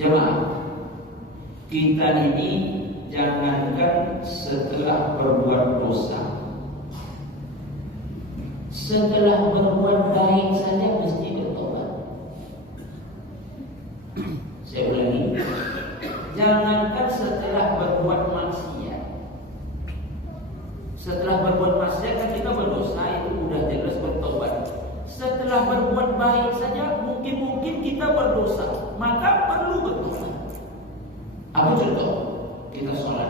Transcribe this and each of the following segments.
Jemaah, kita ini jangankan setelah berbuat dosa, setelah berbuat baik saja mesti bertobat. Saya ulangi, jangankan setelah berbuat maksiat. Setelah berbuat maksiat kan kita berdosa, itu udah jelas bertobat. Setelah berbuat baik saja mungkin kita berdosa, maka perlu bertobat. Apa contoh? Kita sholat.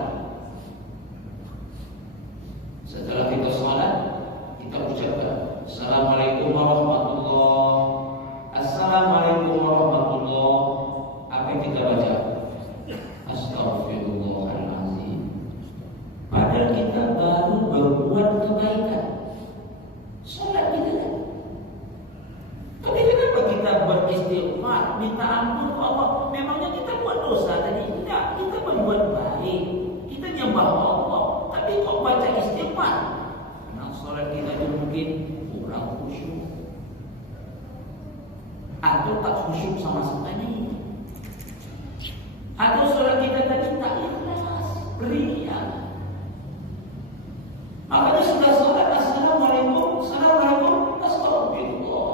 Setelah kita sholat, kita ucapkan Assalamualaikum warahmatullahi. Assalamualaikum warahmatullahi. Apa yang kita baca? Astaghfirullahaladzim. Padahal kita baru berbuat kebaikan. Sholat kita kan. Tapi kenapa kita beristighfar, minta ampun ke Allah? Memangnya kita buat dosa tadi? Tidak, kita berbuat baik. Kita nyembah Allah. Tapi kok baca istighfar? Karena sholat kita itu mungkin kurang khusyuk, atau tak khusyuk sama sekali, atau sholat kita tadi tak ikhlas, ria. Makanya sudah sholat Assalamualaikum, Assalamualaikum, Astagfirullah.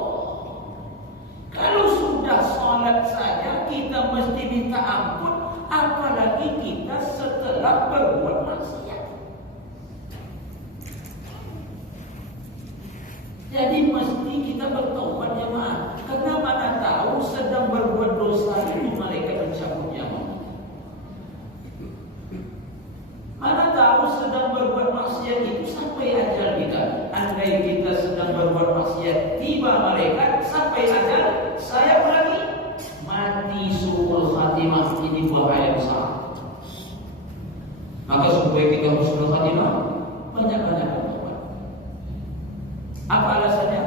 Kalau sudah sholat saja kita mesti minta ampun, apalagi kita setelah berbuat maksiat. Jadi mesti kita bertobat ya Mak. Karena mana tahu sedang berbuat dosa itu malaikat mencabut nyawa. Mana tahu sedang berbuat maksiat itu sampai ajal kita. Andai kita sedang berbuat maksiat, tiba malaikat sampai ajal, saya ulangi, mati suul khatimah, ini bahaya besar. Maka supaya kita husnul khatimah, banyak-banyak bertobat. Apa alasannya?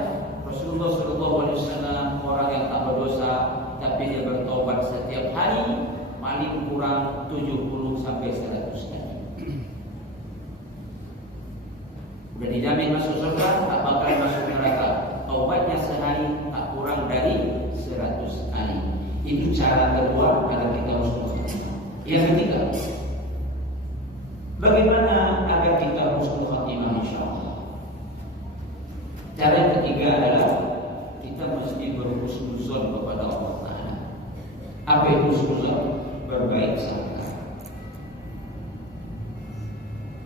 Rasulullah SAW orang yang tak berdosa, tapi dia bertobat setiap hari paling kurang 70 sampai 100 kali. Udah dijamin masuk surga, tak bakal masuk neraka. Taubatnya sehari tak kurang dari 100 kali. Itu cara kedua agar kita harus husnul. Yang ketiga, bagaimana agar kita husnul khatimah insyaallah? Cara yang ketiga adalah kita mesti berhusnuzon kepada Allah Ta'ala. Apa itu husnuzon? Berbaik sangka.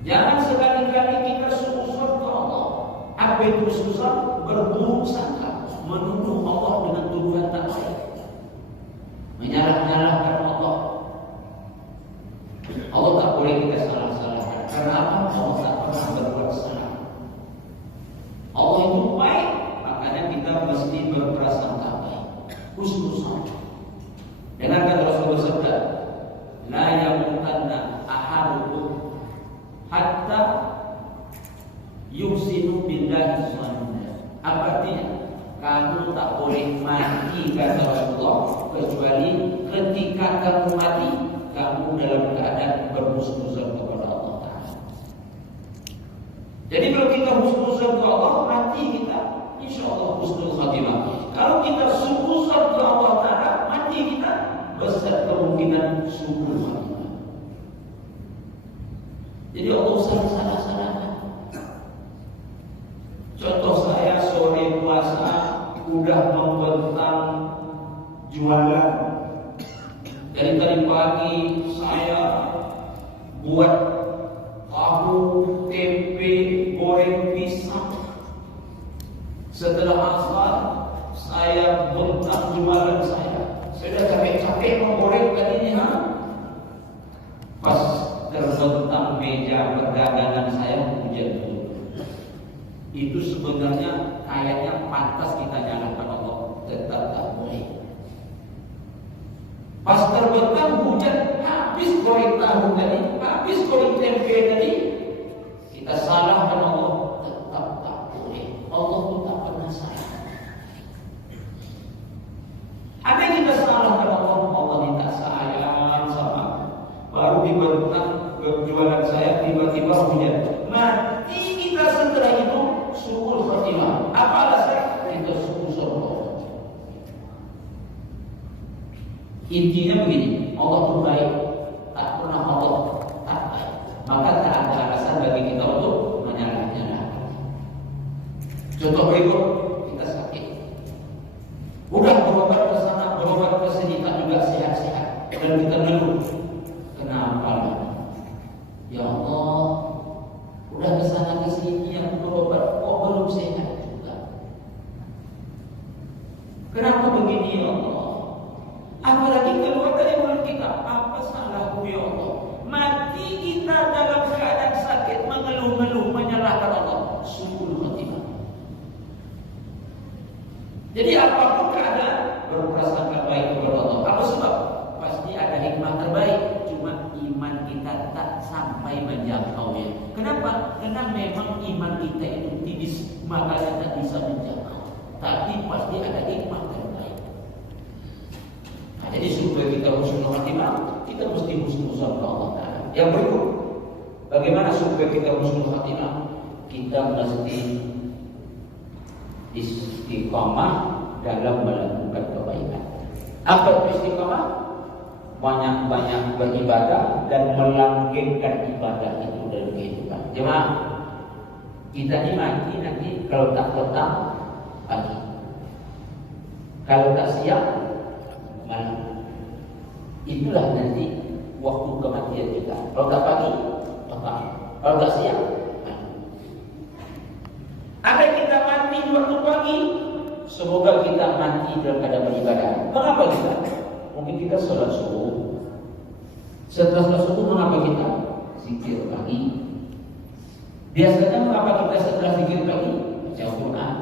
Jangan sekali-kali kita suzon ke Allah. Apa itu suzon? Berburuk sangka, menuduh Allah dengan tuduhan tak baik, menyalah-nyalahkan Allah. Allah tak boleh kita salah-salahkan. Karena apa? Allah tak pernah berbuat salah. Allah itu baik, makanya kita mesti berprasangka baik, husnuzon. Dengan kata Rasulullah bersabda, la yamutanna ahadukum hatta yuhsinu billahi dzanna. Apa artinya? Kamu tak boleh mati, kata Rasulullah, kecuali ketika kamu mati, kamu dalam keadaan berhusnuzon kepada Allah Ta'ala. Jadi kalau kita husnuzon ke Allah, mati kita insyaallah husnul khatimah. Kalau kita suzon ke Allah Ta'ala, mati kita besar kemungkinan suul khatimah. Jadi Allah salah-salahkan. Contoh saya sore puasa udah membentang jualan. Dari tadi pagi saya buat tahu, tempe, goreng pisang. Setelah asar saya bentang jualan saya. Saya sudah capek-capek menggoreng tadinya. Pas terbentang meja perdagangan saya hujan turun. Itu sebenarnya kayaknya pantas kita nyalakan Allah, tetap tak boleh. Pas terbentang hujan, habis goreng tahu tadi, habis goreng tempe tadi, kita salahkan Allah, tetap tak boleh. Allah pun tak pernah salah. Ada yang kita salahkan Allah, Allah minta sayang sama. Baru dibentang berjualan saya, tiba-tiba hujan, mati kita setelah itu suul khatimah. Apa alasan? Kita suzon. Intinya begini, Allah itu baik, tak pernah Allah tak baik. Maka tak ada alasan bagi kita untuk menyalahkan. Contoh berikut, kita sakit, udah berobat ke sana, berobat ke sini, tak juga sehat-sehat, dan kita ngeluh, kenapa? Ya Allah, udah ke sana ke sini yang berobat, kok belum sehat juga? Kenapa begini ya Allah? Apalagi keluar dari mulut kita, apa salahku ya Allah? Mati kita dalam keadaan sakit, mengeluh-ngeluh, menyalahkan Allah. Su'ul khatimah. Jadi apapun keadaan, berprasangka baik kepada Allah. Apa sebab? Pasti ada hikmah terbaik. Cuma iman kita tak sampai menjangkaunya. Kenapa? Karena memang iman kita itu tipis, makanya tak bisa menjangkau. Tapi pasti ada hikmah terbaik. Nah, jadi supaya kita husnul khatimah, kita mesti husnuzan kepada Allah Ta'ala. Yang berikut, bagaimana supaya kita husnul khatimah? Kita mesti istiqamah dalam melakukan kebaikan. Apa itu istiqamah? Banyak-banyak beribadah dan melanggengkan ibadah itu dalam kehidupan. Jemaah, kita ini mati nanti kalau tak petang pagi, kalau tak siang malam. Itulah nanti waktu kematian kita. Kalau tak pagi petang, kalau tak siang malam. Ada kita mati di waktu pagi, semoga kita mati dalam keadaan beribadah. Mengapa kita? Mungkin kita sholat subuh. Setelah sholat subuh mengapa kita? Zikir pagi. Biasanya mengapa kita setelah zikir pagi? Baca Al-Quran.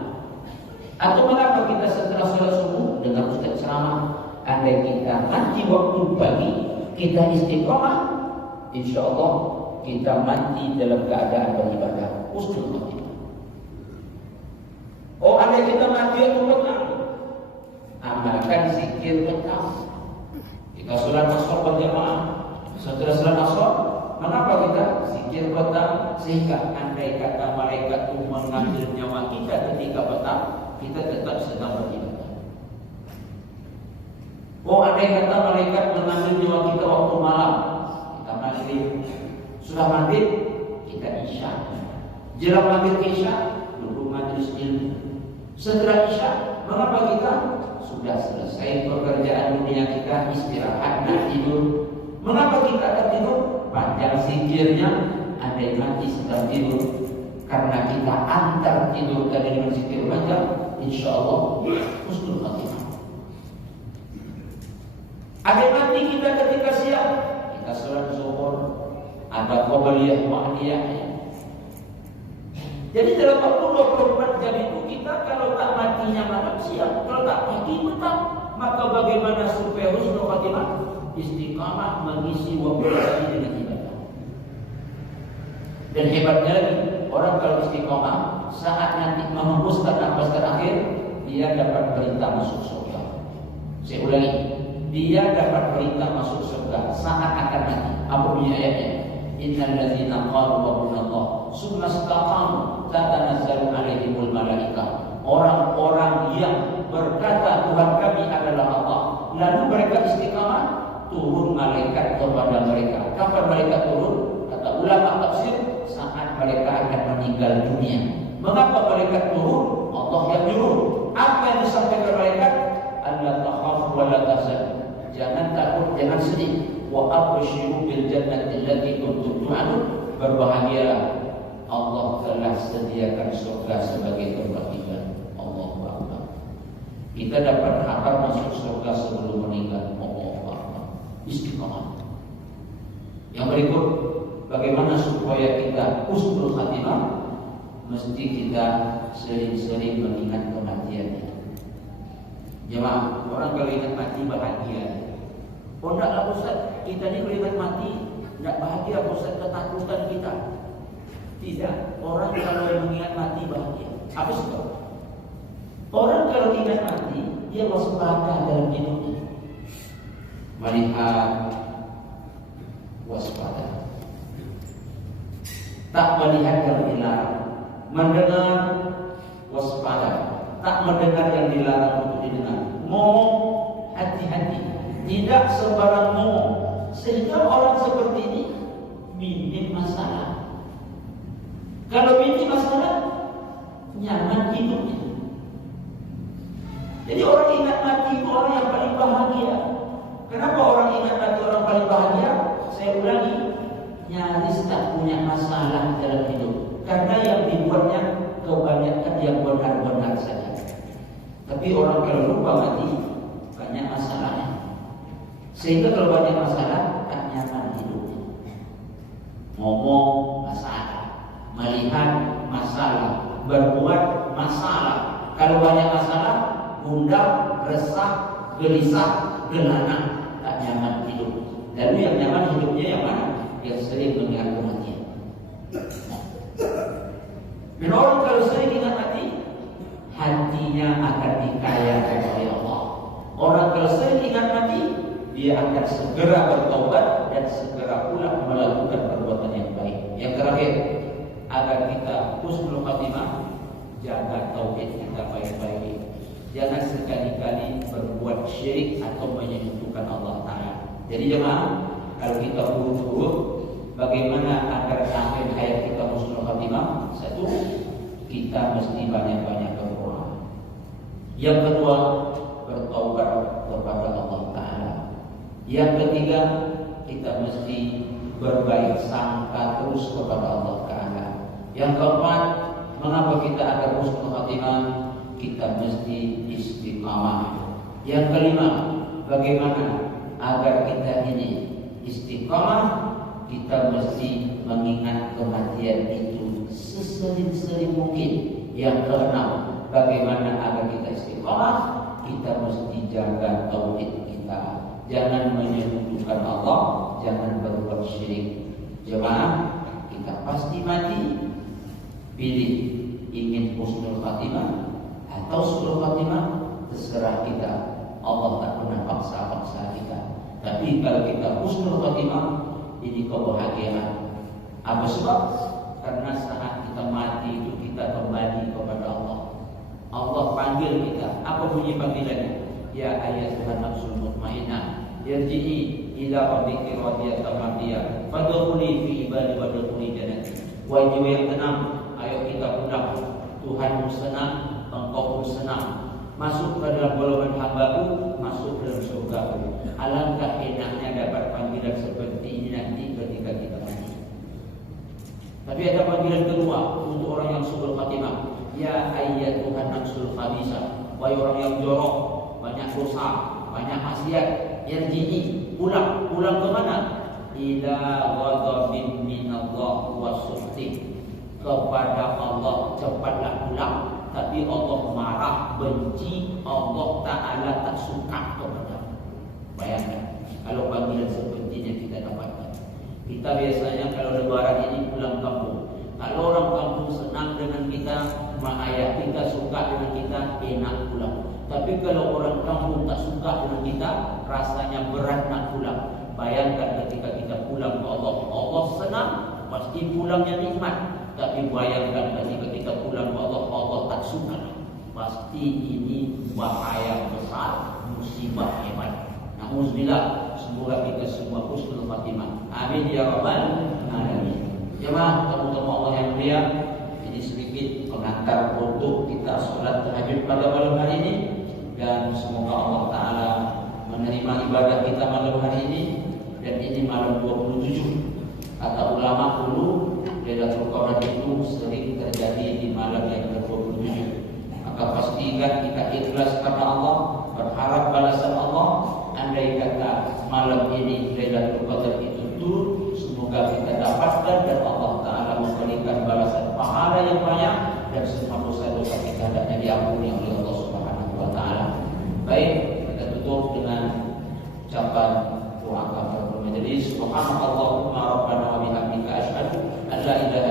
Atau mengapa kita setelah sholat subuh dengar ustaz ceramah? Andai kita mati waktu pagi, kita istiqamah, insya Allah kita mati dalam keadaan beribadah. Husnul khatimah. Oh, andai kita mati waktu petang, amalkan zikir petang. Kita sholat asar berjamaah. Setelah sholat asar, mengapa kita zikir petang? Sehingga andai kata malaikat itu mengambil nyawa kita ketika petang, kita tetap sedang beribadah. Oh, andai kata malaikat mengambil nyawa kita waktu malam, kita maghrib. Sudah maghrib, kita isya. Jelang maghrib isya, duduk majelis ilmu. Setelah isya, mengapa kita sudah selesai pekerjaan dunia kita, istirahat dan tidur? Mengapa kita tak tidur? Panjang zikirnya, andai mati sedang tidur. Karena kita antar tidur tadi dengan zikir panjang, insya Allah husnul khatimah. Andai mati kita ketika siang, kita sholat zuhur, ada qabliyah ba'diyah. Jadi dalam waktu 24 jam itu kita kalau tak matinya malam siang, kalau tak pagi petang, maka bagaimana supaya husnul khatimah? Istiqamah mengisi waktu tadi dengan ibadah. Dan hebatnya lagi, orang kalau istiqamah saat nanti menghembuskan nafas terakhir, dia dapat perintah masuk surga. Saya ulangi, dia dapat perintah masuk surga saat akan mati. Apa bunyi ayatnya? Innal ladzina qalu rabbuna Allah summa istaqamu tatanazzalu alaihimul malaikah. Orang-orang yang berkata Tuhan kami adalah Allah, lalu mereka istiqamah, turun malaikat kepada mereka. Kapan malaikat turun? Kata ulama tafsir, saat mereka akan meninggal dunia. Mengapa malaikat turun? Allah yang nyuruh. Apa yang disampaikan malaikat? Allah takhafu wa la tahzanu. Jangan takut, jangan sedih. Wa abshiru bil jannati allati kuntum tu'adun. Berbahagialah, Allah telah sediakan surga sebagai tempat tinggal. Allahu Akbar. Kita dapat harap masuk surga sebelum meninggal. Allahu Akbar. Istiqamah. Yang berikut, bagaimana supaya kita husnul khatimah? Mesti kita sering-sering mengingat kematian itu. Jemaah, orang kalau ingat mati bahagia. Oh enggak Ustaz, kita ini kalau ingat mati enggak bahagia Ustaz, ketakutan kita. Tidak, orang kalau mengingat mati bahagia. Apa sebab? Orang kalau ingat mati, dia waspada dalam hidupnya. Melihat, waspada. Tak melihat yang dilarang. Mendengar, waspada. Tak mendengar yang dilarang untuk didengar. Ngomong, hati-hati. tidak sembarang ngomong, sehingga orang seperti ini minim masalah. Kalau minim masalah, nyaman hidupnya. Jadi orang ingat mati itu orang yang paling bahagia. Kenapa orang ingat mati orang paling bahagia? Saya ulangi, nyaris tak punya masalah dalam hidup. Karena yang dibuatnya kebanyakan yang benar-benar saja. Tapi orang kalau lupa mati, banyak masalahnya. Sehingga kalau banyak masalah, tak nyaman hidupnya. Ngomong masalah, melihat masalah, berbuat masalah. Kalau banyak masalah, gundah, resah, gelisah, gelana, tak nyaman hidup. Lalu yang nyaman hidupnya yang mana? Yang sering mengingat kematian. Dan orang kalau sering ingat mati, hatinya akan dikayakan oleh Allah. Orang kalau sering ingat mati, dia akan segera bertobat dan segera pula melakukan perbuatan yang baik. Yang terakhir, agar kita husnul khatimah, jaga tauhid kita baik-baik. Jangan sekali-kali berbuat syirik atau menyekutukan Allah Ta'ala. Jadi jemaah, kalau kita urut-urut bagaimana agar akhir hayat kita husnul khatimah? Satu, kita mesti banyak-banyak berdoa. Yang kedua, bertaubat kepada Allah Ta'ala. Yang ketiga, kita mesti berbaik sangka terus kepada Allah Ta'ala. Yang keempat, mengapa kita agar husnul khatimah? Kita mesti istiqamah. Yang kelima, bagaimana agar kita ini istiqamah? Kita mesti mengingat kematian itu sesering-sering mungkin. Yang keenam, bagaimana agar kita istiqamah? Kita mesti jaga tauhid kita. Jangan menyekutukan Allah, jangan berbuat syirik. Jemaah, kita pasti mati. Pilih ingin husnul khatimah atau husnul khatimah, terserah kita. Allah tak pernah paksa-paksa kita. Tapi kalau kita husnul khatimah, ini kebahagiaan. Apa sebab? Karena saat kita mati itu kita kembali kepada Allah. Allah panggil kita. Apa bunyi panggilannya? Ya ayyatuhan nafsul mutmainnah, irji'i ila rabbiki radiyatan mardiyah, fadkhuli fi ibadi wadkhuli jannati. Wahai jiwa yang tenang, ayo kita pulang. Tuhanmu senang, engkau pun senang. Masuk ke dalam golongan hamba-Ku, masuk dalam surga-Ku. Alangkah enaknya dapat panggilan seperti ini nanti ketika kita mati. Tapi ada panggilan kedua untuk orang yang suul khatimah. Ya ayyatuhan nafsul khabisah, wahai orang yang jorok, banyak dosa, banyak maksiat, yarji'i, pulang ke mana? Ila ghadabin minallah wa sukhti, kepada Allah cepatlah pulang. Tapi Allah marah, benci, Allah Ta'ala tak suka kepada. Bayangkan kalau panggilan sepertinya kita dapatkan. Kita biasanya kalau lebaran ini pulang kampung. Kalau orang kampung senang dengan kita, ayah kita suka dengan kita, enak pulang. Tapi kalau orang kampung tak suka dengan kita, rasanya berat nak pulang. Bayangkan ketika kita pulang ke Allah, Allah senang, pasti pulangnya nikmat. Tapi bayangkan ketika kita pulang ke Allah, Allah tak suka. Pasti ini bahaya besar, musibah hebat. Alhamdulillah, semoga kita semua husnul khatimah. Amin ya rabbal alamin. Jemaah tamu-tamu Allah yang mulia, ini sedikit pengantar untuk kita sholat tahajud pada malam hari ini. Dan semoga Allah Ta'ala menerima ibadah kita malam hari ini. Dan ini malam 27. Kata ulama dulu, Lailatul Qadar itu sering terjadi di malam yang ke-27. Maka pastikan kita ikhlas karena Allah, berharap balasan Allah. Andai kata malam ini Lailatul Qadar itu turun, semoga kita dapatkan dan Allah Ta'ala memberikan balasan pahala yang banyak dan semua dosa-dosa kita hendaknya diampuni oleh Allah Subhanahu wa Ta'ala. Baik, kita tutup dengan ucapan doa kafaratul majelis. Subhanallahumma rabbana wa bihamdika asyhadu an la ilaha